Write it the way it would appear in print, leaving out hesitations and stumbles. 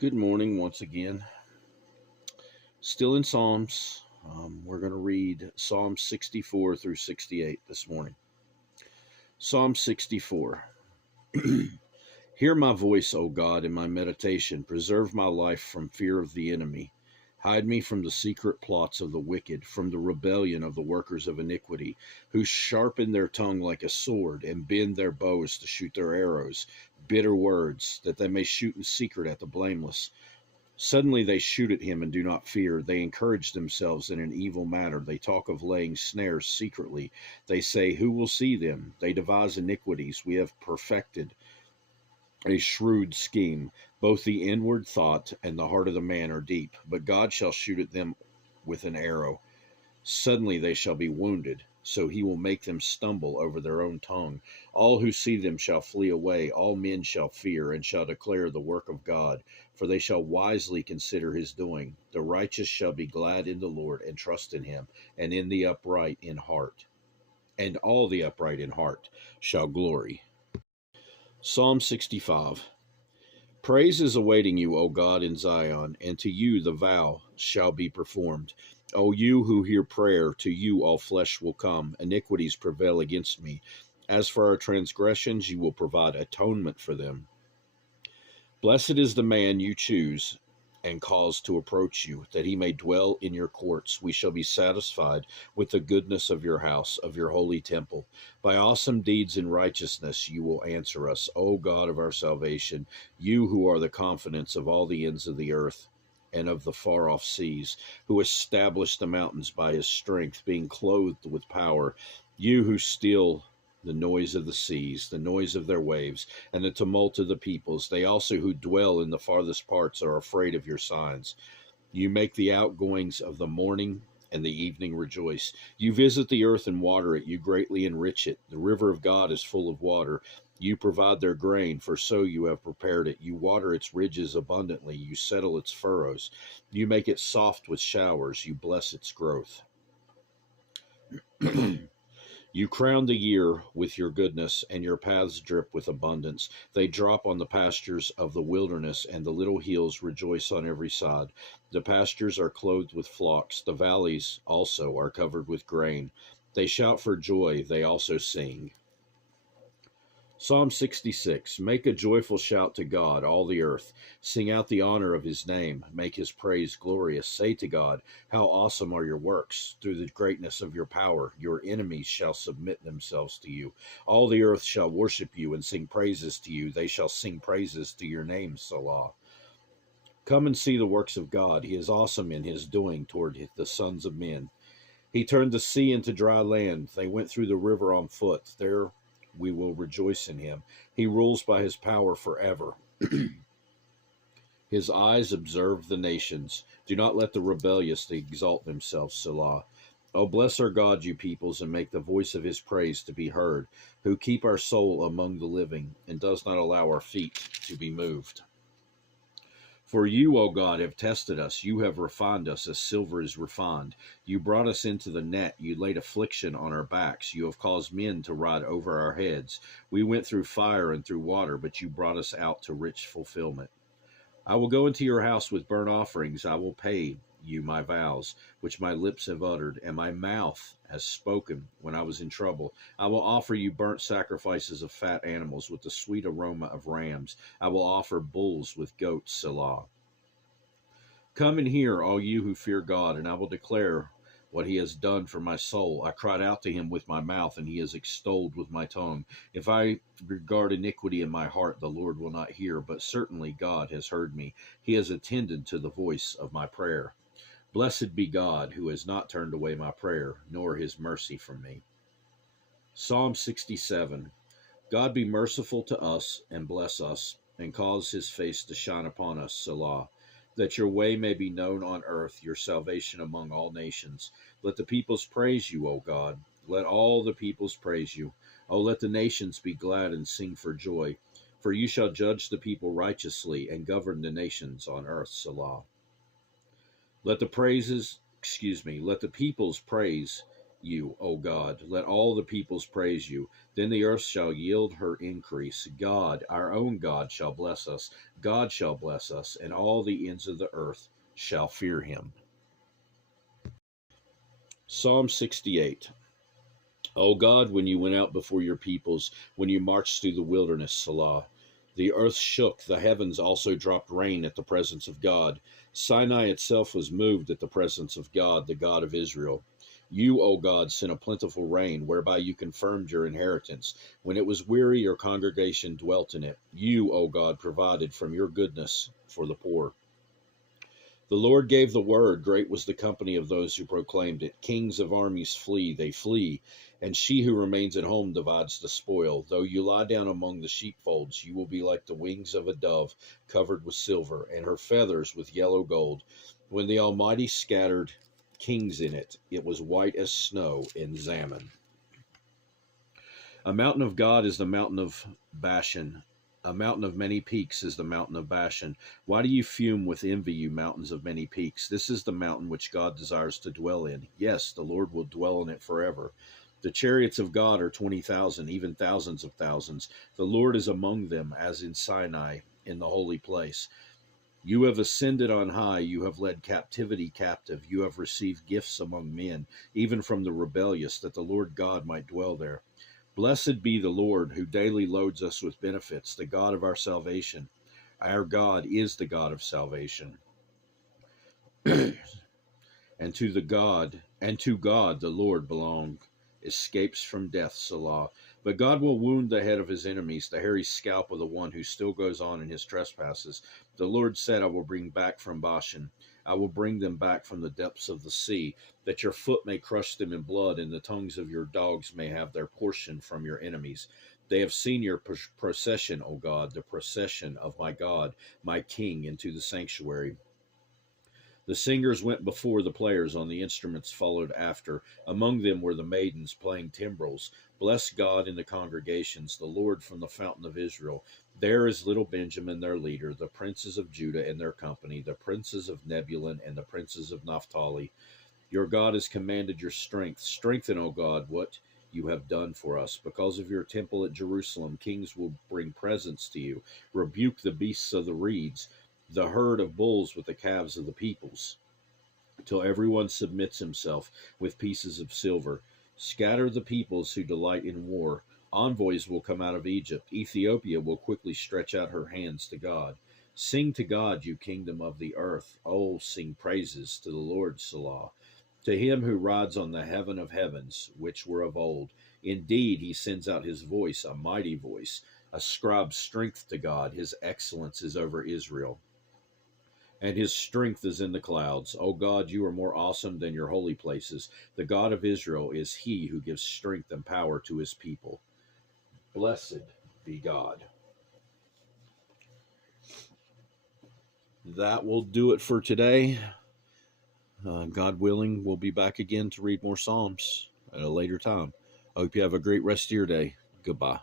Good morning once again. Still in Psalms. We're going to read Psalm 64 through 68 this morning. Psalm 64. Hear my voice, O God, in my meditation. Preserve my life from fear of the enemy. Hide me from the secret plots of the wicked, from the rebellion of the workers of iniquity, who sharpen their tongue like a sword and bend their bows to shoot their arrows, bitter words, that they may shoot in secret at the blameless. Suddenly they shoot at him and do not fear. They encourage themselves in an evil manner. They talk of laying snares secretly. They say, who will see them? They devise iniquities. We have perfected a shrewd scheme. Both the inward thought and the heart of the man are deep. But God shall shoot at them with an arrow. Suddenly they shall be wounded, so he will make them stumble over their own tongue. All who see them shall flee away. All men shall fear and shall declare the work of God, for they shall wisely consider his doing. The righteous shall be glad in the Lord and trust in him, and in the upright in heart. And all the upright in heart shall glory. Psalm 65. Praise is awaiting you, O God, in Zion, and to you the vow shall be performed. O you who hear prayer, to you all flesh will come. Iniquities prevail against me. As for our transgressions, you will provide atonement for them. Blessed is the man you choose and cause to approach you, that he may dwell in your courts. We shall be satisfied with the goodness of your house, of your holy temple. By awesome deeds in righteousness you will answer us, O God of our salvation, you who are the confidence of all the ends of the earth and of the far-off seas, who established the mountains by his strength, being clothed with power, you who still the noise of the seas, the noise of their waves, and the tumult of the peoples. They also who dwell in the farthest parts are afraid of your signs. You make the outgoings of the morning and the evening rejoice. You visit the earth and water it. You greatly enrich it. The river of God is full of water. You provide their grain, for so you have prepared it. You water its ridges abundantly. You settle its furrows. You make it soft with showers. You bless its growth. You crown the year with your goodness, and your paths drip with abundance. They drop on the pastures of the wilderness, and the little hills rejoice on every side. The pastures are clothed with flocks. The valleys also are covered with grain. They shout for joy. They also sing. Psalm 66. Make a joyful shout to God, all the earth. Sing out the honor of his name. Make his praise glorious. Say to God, how awesome are your works. Through the greatness of your power, your enemies shall submit themselves to you. All the earth shall worship you and sing praises to you. They shall sing praises to your name, Salah. Come and see the works of God. He is awesome in his doing toward the sons of men. He turned the sea into dry land. They went through the river on foot. There we will rejoice in him. He rules by his power forever. His eyes observe the nations. Do not let the rebellious exalt themselves, Selah. Oh, bless our God, you peoples, and make the voice of his praise to be heard, who keep our soul among the living, and does not allow our feet to be moved. For you, O God, have tested us. You have refined us as silver is refined. You brought us into the net. You laid affliction on our backs. You have caused men to ride over our heads. We went through fire and through water, but you brought us out to rich fulfillment. I will go into your house with burnt offerings. I will pay you my vows, which my lips have uttered, and my mouth has spoken when I was in trouble. I will offer you burnt sacrifices of fat animals with the sweet aroma of rams. I will offer bulls with goats, Selah. Come and hear, all you who fear God, and I will declare what he has done for my soul. I cried out to him with my mouth, and he is extolled with my tongue. If I regard iniquity in my heart, the Lord will not hear, but certainly God has heard me. He has attended to the voice of my prayer. Blessed be God, who has not turned away my prayer, nor his mercy from me. Psalm 67. God be merciful to us, and bless us, and cause his face to shine upon us, Selah. That your way may be known on earth, your salvation among all nations. Let the peoples praise you, O God. Let all the peoples praise you. O let the nations be glad and sing for joy. For you shall judge the people righteously and govern the nations on earth, Selah. Let the peoples praise you, O God. Let all the peoples praise you. Then the earth shall yield her increase. God, our own God, shall bless us. God shall bless us, and all the ends of the earth shall fear him. Psalm 68. O God, when you went out before your peoples, when you marched through the wilderness, Salah, the earth shook, the heavens also dropped rain at the presence of God. Sinai itself was moved at the presence of God, the God of Israel. You, O God, sent a plentiful rain, whereby you confirmed your inheritance. When it was weary, your congregation dwelt in it. You, O God, provided from your goodness for the poor. The Lord gave the word, great was the company of those who proclaimed it. Kings of armies flee, they flee, and she who remains at home divides the spoil. Though you lie down among the sheepfolds, you will be like the wings of a dove covered with silver, and her feathers with yellow gold. When the Almighty scattered kings in it, it was white as snow in Zaman. A mountain of God is the mountain of Bashan. A mountain of many peaks is the mountain of Bashan. Why do you fume with envy, you mountains of many peaks? This is the mountain which God desires to dwell in. Yes, the Lord will dwell in it forever. The chariots of God are 20,000, even thousands of thousands. The Lord is among them, as in Sinai, in the holy place. You have ascended on high. You have led captivity captive. You have received gifts among men, even from the rebellious, that the Lord God might dwell there. Blessed be the Lord, who daily loads us with benefits, the God of our salvation. Our God is the God of salvation. And to God the Lord belong escapes from death, Salah. But God will wound the head of his enemies, the hairy scalp of the one who still goes on in his trespasses. The Lord said, I will bring back from Bashan. I will bring them back from the depths of the sea, that your foot may crush them in blood, and the tongues of your dogs may have their portion from your enemies. They have seen your procession, O God, the procession of my God, my King, into the sanctuary. The singers went before, the players on the instruments followed after. Among them were the maidens playing timbrels. Bless God in the congregations, the Lord from the fountain of Israel. There is little Benjamin, their leader, the princes of Judah and their company, the princes of Nebulun and the princes of Naphtali. Your God has commanded your strength. Strengthen, O God, what you have done for us. Because of your temple at Jerusalem, kings will bring presents to you. Rebuke the beasts of the reeds, the herd of bulls with the calves of the peoples, till everyone submits himself with pieces of silver. Scatter the peoples who delight in war. Envoys will come out of Egypt. Ethiopia will quickly stretch out her hands to God. Sing to God, you kingdom of the earth. Oh, sing praises to the Lord, Salah. To him who rides on the heaven of heavens, which were of old. Indeed, he sends out his voice, a mighty voice. Ascribe strength to God. His excellence is over Israel, and his strength is in the clouds. O God, you are more awesome than your holy places. The God of Israel is he who gives strength and power to his people. Blessed be God. That will do it for today. God willing, we'll be back again to read more Psalms at a later time. I hope you have a great rest of your day. Goodbye.